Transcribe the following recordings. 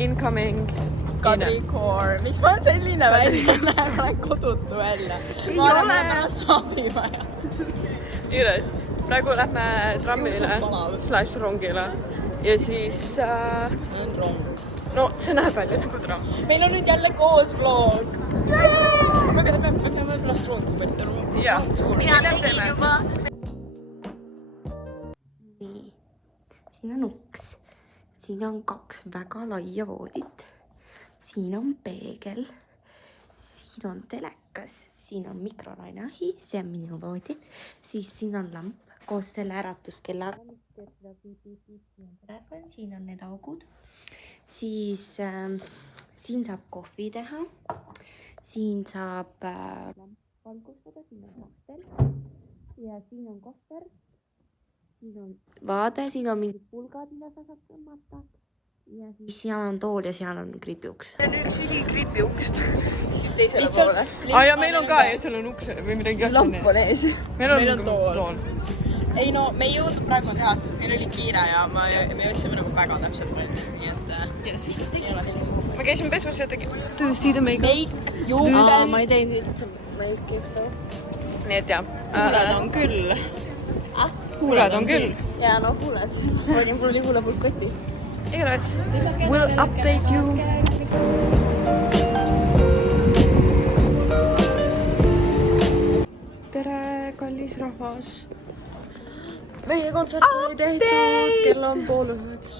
Incoming. Kadri Core. Miks ma olen selline välja? Ma olen kodutu välja. Ma olen pärast abi vaja. Igatahes, praegu lähme trammile / rongile. Ja siis... See on rong. No, see näeb välja nagu tramm. Meil on nüüd jälle koos vlog. Me peame pärast rongu mõtlema. Jaa. Mina tegin juba. Nii, siin on uks. Siin on 2 väga laia voodit. Siin on peegel. Siin on telekas. Siin on mikrolaineahi. See on minu voodi. Siis siin on lamp koos selle äratuskellaga. Siin on need augud. Siis siin saab kohvi teha. Siin saab valgustada. Siin on sahtel. Ja siin on kohver. Siin on vaade. Siin on mingid pulgad, mida sa saad tõmmata. Ja siis seal on tool ja seal on gripiuks. See on üks ülikripiuks. Teisele poole. Ja meil on ka ja seal on uks või midagi. Lamp on ees. Meil on tool. Ei no, me ei jõudnud praegu teha, sest meil oli kiire ja me jõudsime nagu väga täpselt valmis, nii et... Me käisime pesus ja tegi... Do you see the makeup? Make, juuksel. Ma ei teinud make-up. Nii et jah. Huuled on küll. Huuled on küll. Jaa, no huuled. Mul oli huulepulk kotis. Igatahes, we'll update you. Tere, kallis rahvas. Meie kontsert sai tehtud, kell on 8:30.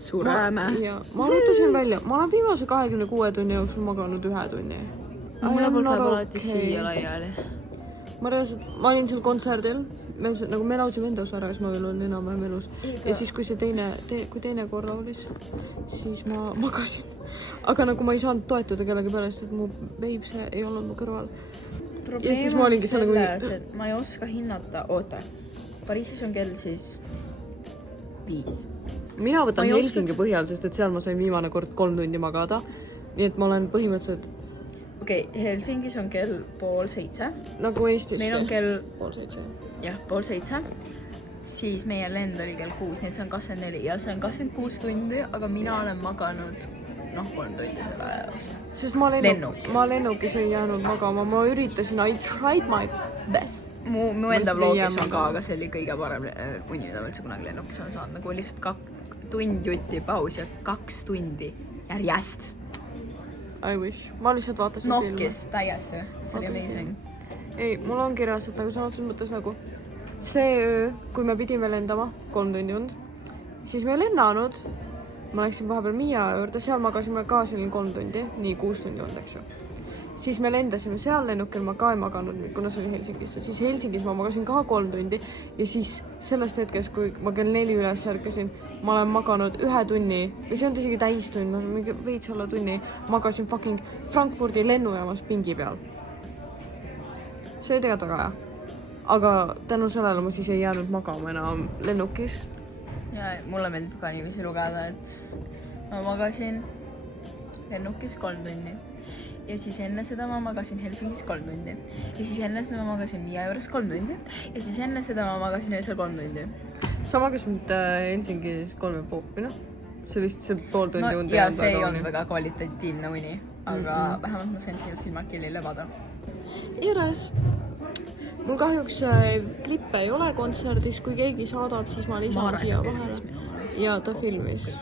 Sureme. Ma arvutasin välja, ma olen viimase 26 tunni jooksul maganud 1 tunni. Mulle pole alati siia laiali. Ma reaalselt, ma olin seal kontserdil, me laulsime enda osa ära, siis ma veel olin enam-vähem elus. Ja siis, kui teine korra oli, siis ma magasin. Aga nagu ma ei saanud toetuda kellegi pärast, et mu veib see ei olnud mu kõrval. Probleem on selles, et ma ei oska hinnata, oota. Pariisis on kell siis 5. Mina võtan Helsingi põhjal, sest et seal ma sain viimane kord 3 tundi magada. Nii et ma olen põhimõtteliselt... Okei, Helsingis on kell 6:30. Nagu Eestis. Meil on kell... 6:30. Jah, 6:30. Siis meie lend oli kell 6, nii et see on 24. Ja see on 26 tundi, aga mina olen maganud 3 tundi selle aja. Sest ma lennukis ei jäänud magama. Ma üritasin, I tried my best. Mu enda vlogis on ka, aga see oli kõige parem uni, mida ma üldse kunagi lennukis olen saanud. Nagu lihtsalt tund jutti paus ja 2 tundi järjest. I wish. Ma lihtsalt vaatasin Nokkis täiesti. See oli amazing. Ei, mul on kirjaselt nagu sõnatud mõttes nagu see öö, kui me pidime lendama 3 tundi und, siis me ei lennanud. Ma läksin vahepeal Miia juurde, seal magasime ka selline 3 tundi, nii 6 tundi und, eks ju. Siis me lendasime seal lennukil, ma ka ei maganud, kuna see oli Helsingisse. Siis Helsingis ma magasin ka 3 tundi ja siis sellest hetkest, kui ma kell 4 üles ärkasin, ma olen maganud 1 tunni või see on isegi täistund, ma mingi veits alla tunni magasin fucking Frankfurdi lennujaamas pingi peal. See oli tegelikult väga hea. Aga tänu sellele ma siis ei jäänud magama enam lennukis. Ja mulle meeldib ka niiviisi lugeda, et ma magasin lennukis 3 tundi. Ja siis enne seda ma magasin Helsingis 3 tundi. Ja siis enne seda ma magasin Miia juures 3 tundi. Ja siis enne seda ma magasin öösel 3 tundi. Sa magasid Helsingis 3,5, noh? See vist see pool tundi und ja see ei olnud väga kvalitatiivne uni. Aga vähemalt ma sain siia silmad killi levada. Igatahes, mul kahjuks klippe ei ole kontserdis. Kui keegi saadab, siis ma lisan siia vahele. Ja ta filmis.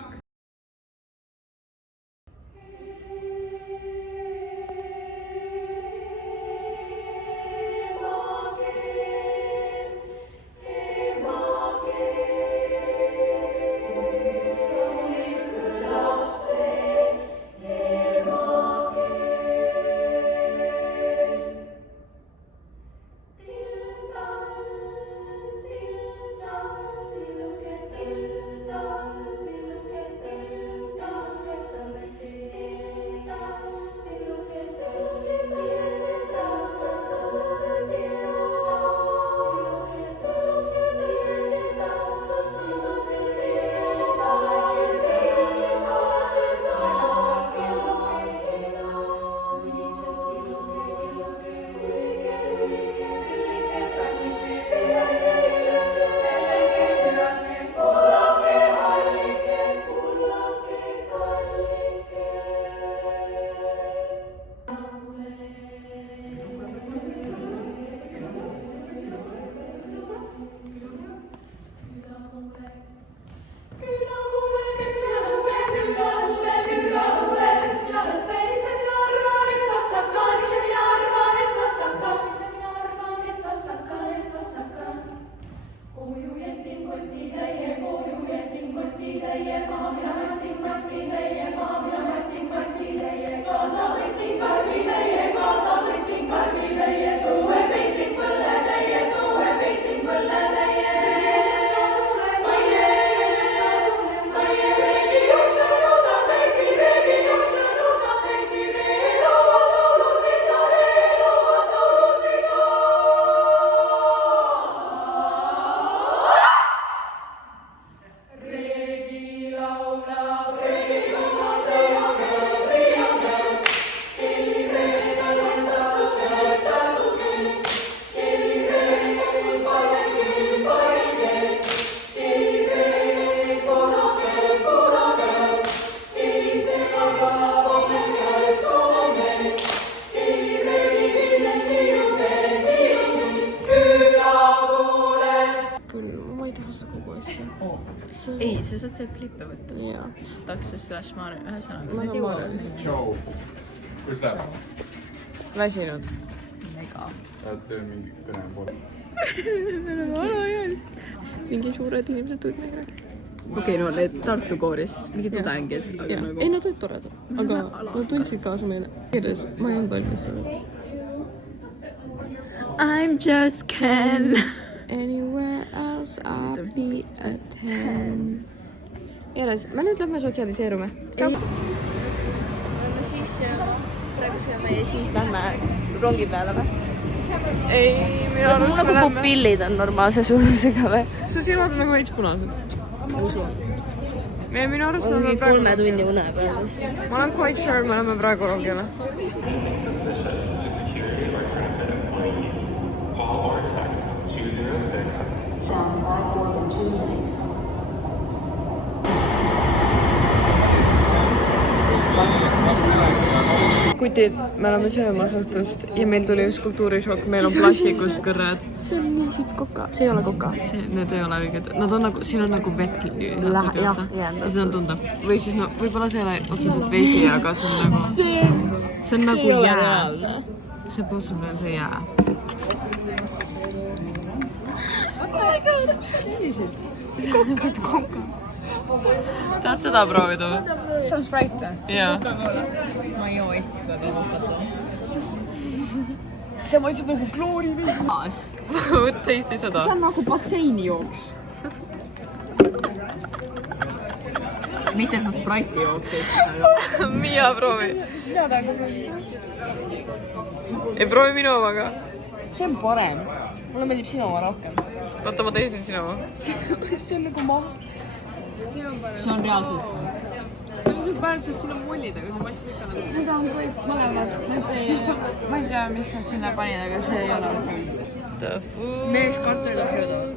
sa saad sealt klippe võtta. jaa. Taks/Maarja, ühesõnaga. Ma olen Maarja. Joe. Kus läheb? Väsinud. Mega. Teil mingi kõne poole. Me oleme alaealised. Mingi suured inimesed tulid meiega rääkima. Okei, no need Tartu koorist, mingi tudengid. Ei, nad olid toredad, aga nad tundsid kaasa meile. Kirjas, ma ei olnud valmis selle. I'm just Ken. Anywhere else I'll be at 10. Jeres, me nüüd lähme sotsialiseerume. No siis praegu sööme ja siis lähme rongi peale või? Ei, minu Kas mul nagu pupillid on normaalse suurusega või? Su silmad on nagu veits punased. Ma usun. Minu arust Ma me olen oleme 3 praegu... tunni une peal. Ma olen quite sure, me oleme praegu rongile. Kutid, me oleme söömas õhtust ja meil tuli just kultuurishokk, meil on plastikust kõrred. See on nii siit koka. See ei ole koka. Need ei ole õiged, nad on nagu, siin on nagu vett lisatud jah, juurde ja jäändatud. seda on tunda. Või siis no, võib-olla see ei ole otseselt vesi, aga see on nagu, see on nagu jää. See possible on see jää. Mis sa tellisid? See on koka. Tahad seda proovida või? See on Sprite. Jaa. Ma ei joo Eestis ka kokatu. See maitseb nagu kloorivesi. Võt teisti seda. See on nagu basseini jooks. Mitte, et ma Sprite'i jooks Eestis, aga... Miia, proovi. Ei proovi minu omaga. See on parem. Mulle meeldib sinu oma rohkem. Oota, ma teistin sinu oma. See on nagu maha. See on reaalselt see. See on lihtsalt parem, sest siin on mullid, aga see maitseb ikka nagu... Need on kõik mõlemad. Ma ei tea, mis nad sinna panid, aga see ei ole küll. Mees kartuliga söödavad.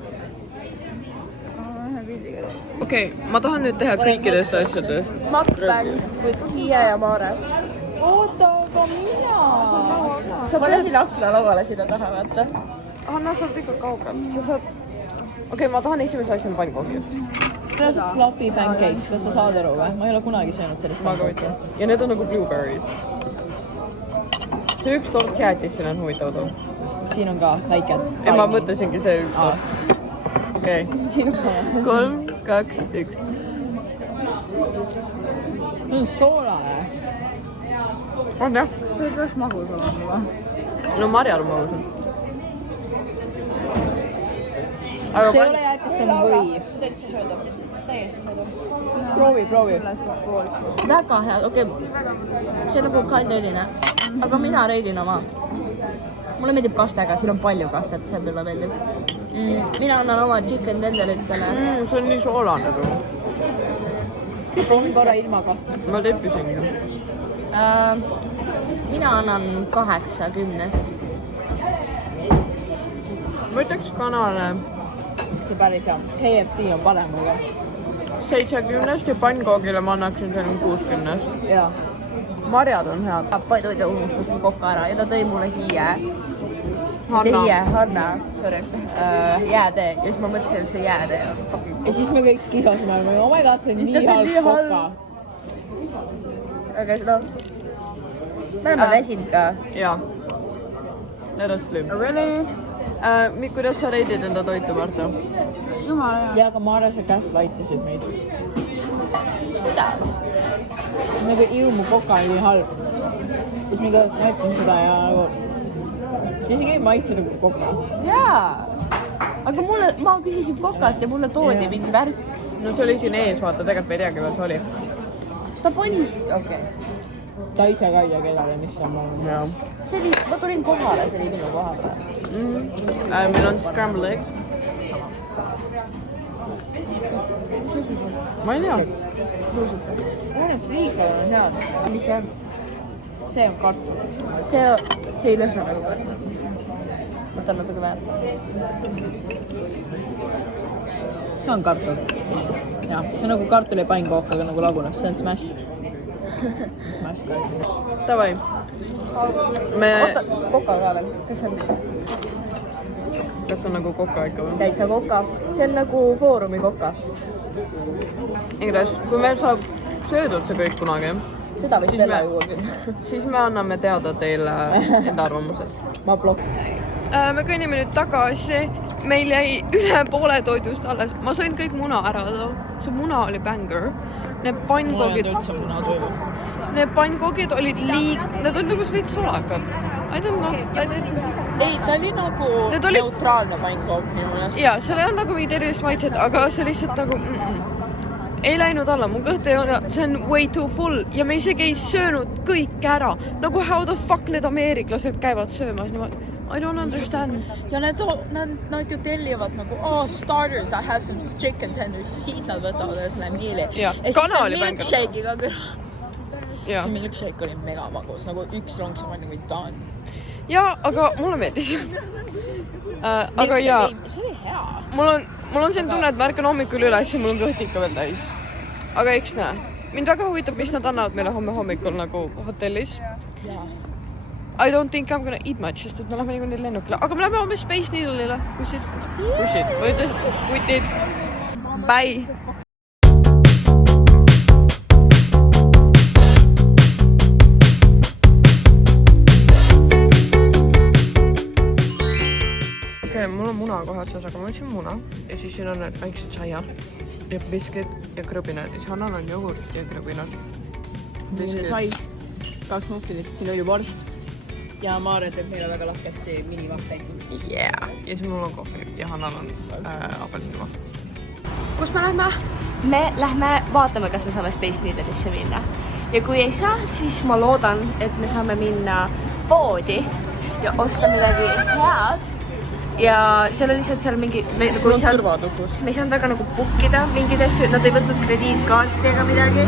Okei, ma tahan nüüd teha kõikidest asjadest. Mukbang with Hiia ja Maare. Oota, aga mina! Sa pane sinna akna lauale sinna taha, vaata. Hanna, sa oled ikka kaugel. Sa saad... Okei, ma tahan esimese asjana pannkooki. Fluffy pancakes, kas sa saad aru või? Ma ei ole kunagi söönud sellist pannkooki. Ja need on nagu blueberries. See üks torts jäätis siin on huvitav. Siin on ka väike. Ei, ma mõtlesingi see üks torts. Okei. 3, 2, 1. See on soolane. On jah? See peaks magus olema või? No Marjal on magus. See ei ole jäätis, see on või. Proovi. Väga hea, okei. See on nagu kandeline. Aga mina reedin oma. Mulle meeldib kastega, siin on palju kastet, see mulle meeldib. Mina annan oma chicken tenderitele. See on nii soolane. Proovi korra ilma kasta. Ma leppisingi. Mina annan 8/10. Ma ütleks kanale See päris hea. KFC on parem mulle. 70 ja pannkoogile ma annaksin selle 60. Jaa. Marjad on head. Paidud unustas mu koka ära ja ta tõi mulle Hiie. Hanna. Sorry. Jäätee ja siis ma mõtlesin, et see jäätee on fucking... Ja siis me kõik skisosime, oh my god, see on nii halb koka. Aga seda... Me oleme väsinud ka. Jaa. Let us live. Really? Kuidas sa reidid enda toitu, Marta? Jumala hea. Ja, aga Maarja, sa gaslightasid meid. Mida? Nagu ilmu koka oli halb. Siis me maitsin seda ja nagu... See isegi ei maitse nagu koka. Jaa! Aga mulle... Ma küsisin kokat ja mulle toodi mingi värk. No see oli siin ees, vaata, tegelikult me ei teagi, veel see oli. Ta panis... Okei. Ta ise ka ei tea kellele, mis on olnud. Jaa. See oli... Ma tulin kohale, see oli minu koha peal. Meil on scrambled eggs. Mis asi see on? Ma ei tea. Need friikad on head. Mis see on? See on kartul. See ei lõhna nagu kartul. Võtan natuke vähe. See on kartul. Jah, see on nagu kartulipannkooke, aga nagu laguneb. See on smash. Smash ka asi. Davai. Oota, koka ka veel. Kas see on? Kas on nagu koka ikka või? Täitsa koka. See on nagu Foorumi koka. igatahes, kui meil saab söödud see kõik kunagi, Seda võid Siis Bella me- juurde. siis me anname teada teile enda arvamused. Ma blokkin. Me kõnnime nüüd tagasi, meil jäi üle poole toidust alles, ma sõin kõik muna ära, see muna oli banger. Need pannkogid, munatuju. need pannkogid olid need olid nagu veits solakad. I don't know. Ei, ta oli nagu Need olid- neutraalne pannkook minu meelest. Jaa, seal ei olnud nagu mingit erilist maitset, aga see lihtsalt nagu ei läinud alla, mu kõht ei ole, see on way too full ja me isegi ei söönud kõike ära. Nagu how the fuck need ameeriklased käivad söömas niimoodi. I don't understand. Ja nad ju tellivad nagu starters, I have some chicken tenders, siis nad võtavad ühe selle meali. Jaa, ja siis kana on oli banger. milkshake'iga küll. Jaa. See milkshake oli mega magus, nagu üks lonks on nagu done. Jaa, aga mulle meeldis. Aga jaa, See oli hea. mul on selline tunne, et ma ärkan hommikul üles ja mul on kõht ikka veel täis. Aga eks näe. Mind väga huvitab, mis nad annavad meile homme hommikul nagu hotellis. I don't think I'm gonna eat much, sest et me lähme niikuinii lennukile. Aga me lähme homme Space Needle'ile. Kussid? Ma ütlesin, kutid. Bye! Okei, mul on muna kohe otsas, aga ma võtsin muna ja siis siin on need väiksed saiad ja biskid ja krõbinad ja siis Hannal on jogurt ja krõbinad. Sai 2 muffinit, siin oli vorst. Ja Maarja teeb meile väga lahkesti minivahveid. Yeah! Ja siis mul on kohvi ja Hannal on apelsinivaht. Kus me lähme? me lähme vaatame, kas me saame Space Needle'isse minna. Ja kui ei saa, siis ma loodan, et me saame minna poodi ja osta midagi head. Ja seal on lihtsalt seal mingi... Me ei saanud väga nagu bookida mingeid asju, nad ei võtnud krediitkaarti ega midagi.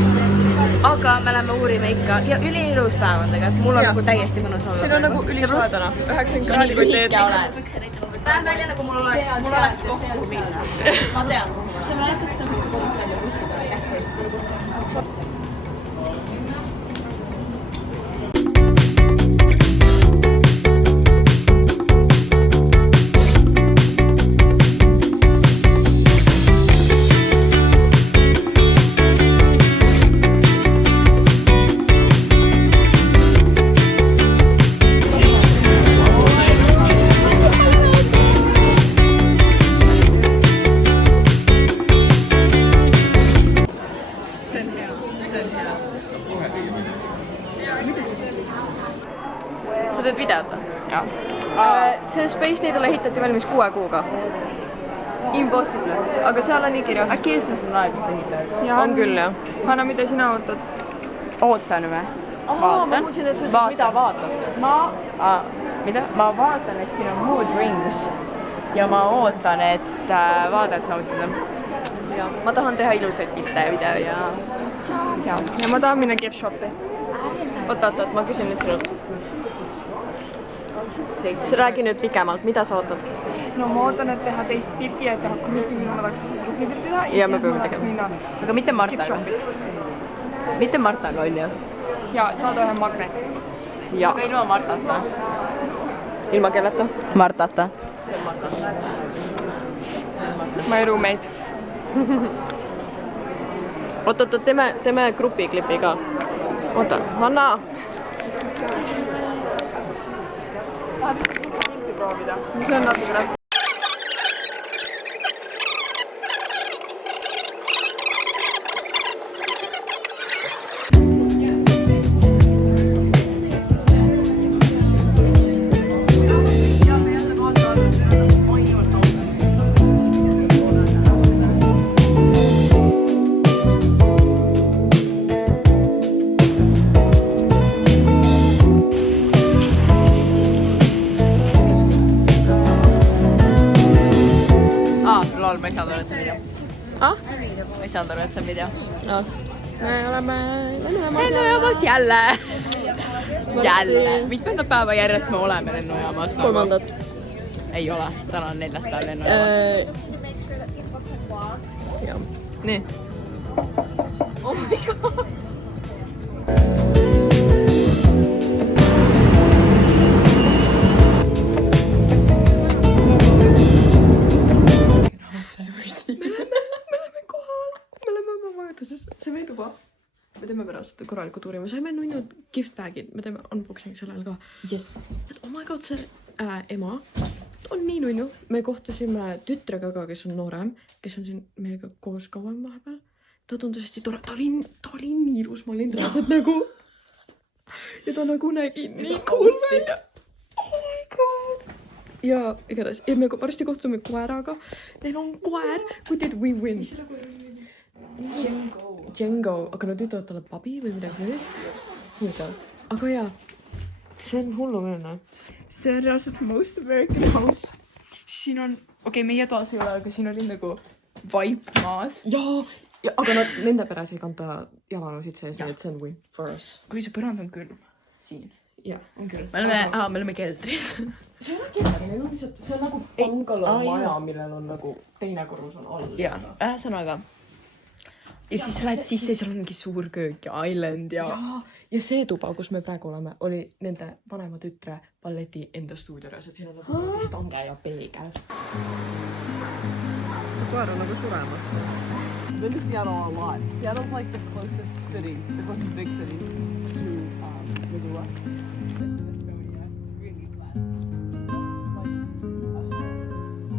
Aga me läheme uurime ikka ja üliilus päev on tegelikult, mul on nagu täiesti mõnus olla. Siin on nagu ülisoe täna, 90 kraadi kui teed. Näen välja nagu mul oleks kokku minna. Ma tean. Sa mäletad seda Sa teed videot või? Jaa. See Space Needle ehitati valmis 6 kuuga. Impossible, aga seal on nii kirjas. Äkki eestlased on aeglaselt ehitajaid? On küll, jah. Hanna, mida sina ootad? Ootan või? Ma kuulsin, et sa ütled, mida vaatad. Mida? Ma vaatan, et siin on mood rings ja ma ootan, et vaadet nautida. Ja, ma tahan teha ilusaid pilte ja videoid. Ja ma tahan minna gift shopi. Oot, ma küsin nüüd sinult. Räägi nüüd pikemalt, mida sa ootad? No ma ootan, et teha teist pilti ja et teha grupi, ma tahaks ühte grupipilti teha Ja me siis peame ma tahaks tegema. minna Aga mitte gift Martaga. shopi. Mitte Martaga on ju. Ja saada ühe magneti. Ja, Aga ilma Martata. ilma kelleta? Martata. My roommate. Oot, teeme grupiklipi ka. Oota, Hanna! Pilti proovida. See on natuke raske. Lol, ma ei saanud aru, et see on video. Ah? Ma ei saanud aru, et see on video. No. Me oleme Lennujaamas jälle. Jälle. Mitmendat päeva järjest me oleme lennujaamas? kolmandat. Ei ole. Täna on 4. päev lennujaamas. Jah. Nii. Oh my god. Me oleme kohal. seda korralikult uurima. Saime nunnu gift bag'id, me teeme unboxing sellel ka. Yes. Oh my god, see ema on nii nunnu. Me kohtusime tütrega ka, kes on noorem, kes on siin meiega koos kauem vahepeal. Ta tundus hästi tore. Ta oli nii ilus, ma olin reaalselt nagu. Ja ta nagu nägi nii cool välja. Oh my god. Ja igatahes, ja me varsti kohtume koeraga. Neil on koer, kui teed we win. Mis selle koera nimi? Django, aga nad ütlevad talle pabi või midagi sellist. Huvitav. Aga jaa, see on hullumeelne. See on reaalselt most American house. Siin on, meie toas ei ole, aga siin oli nagu vaip maas. Jaa, aga nende peres ei kanta jalanõusid sees, nii et see on win for us. Kui see põrand on külm. Siin. Jah, on küll. Me oleme keldris. See ei ole keldri, meil on lihtsalt, see on nagu bungalow maja, millel on nagu teine korrus on all. Jaa, ühesõnaga. Ja siis lähed sisse, seal on mingi suur köök ja island ja... Ja see tuba, kus me praegu oleme, oli nende vanema tütre balleti enda stuudios, et siin on nagu stange ja peegel. Koer on nagu suremas. I've been to Seattle a lot. Seattle's like the closest city, the closest big city to Missoula.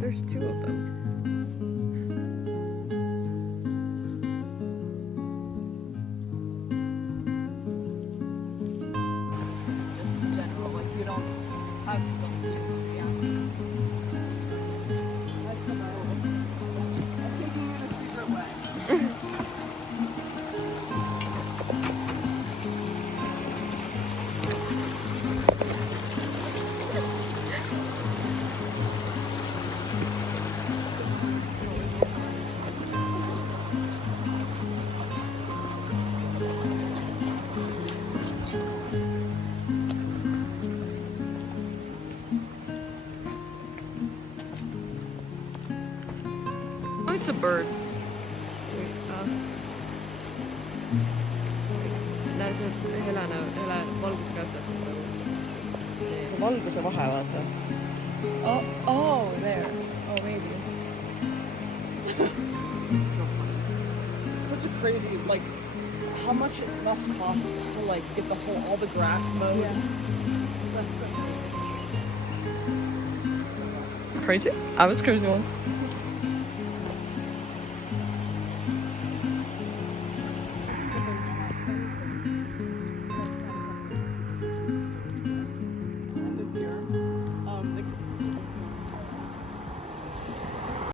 There's two of them. Just in general, like you don't have to go to Seattle. I'm taking you in a secret way. Oh, it's a bird. Näe, see Helena valguse kätte. See valguse vahe, vaata. Oh, there. Oh, maybe. It's not funny. Such a crazy, like, how much it must cost to like get all the grass mowed. Yeah. That's so crazy. That's so nuts. Crazy? I was crazy once.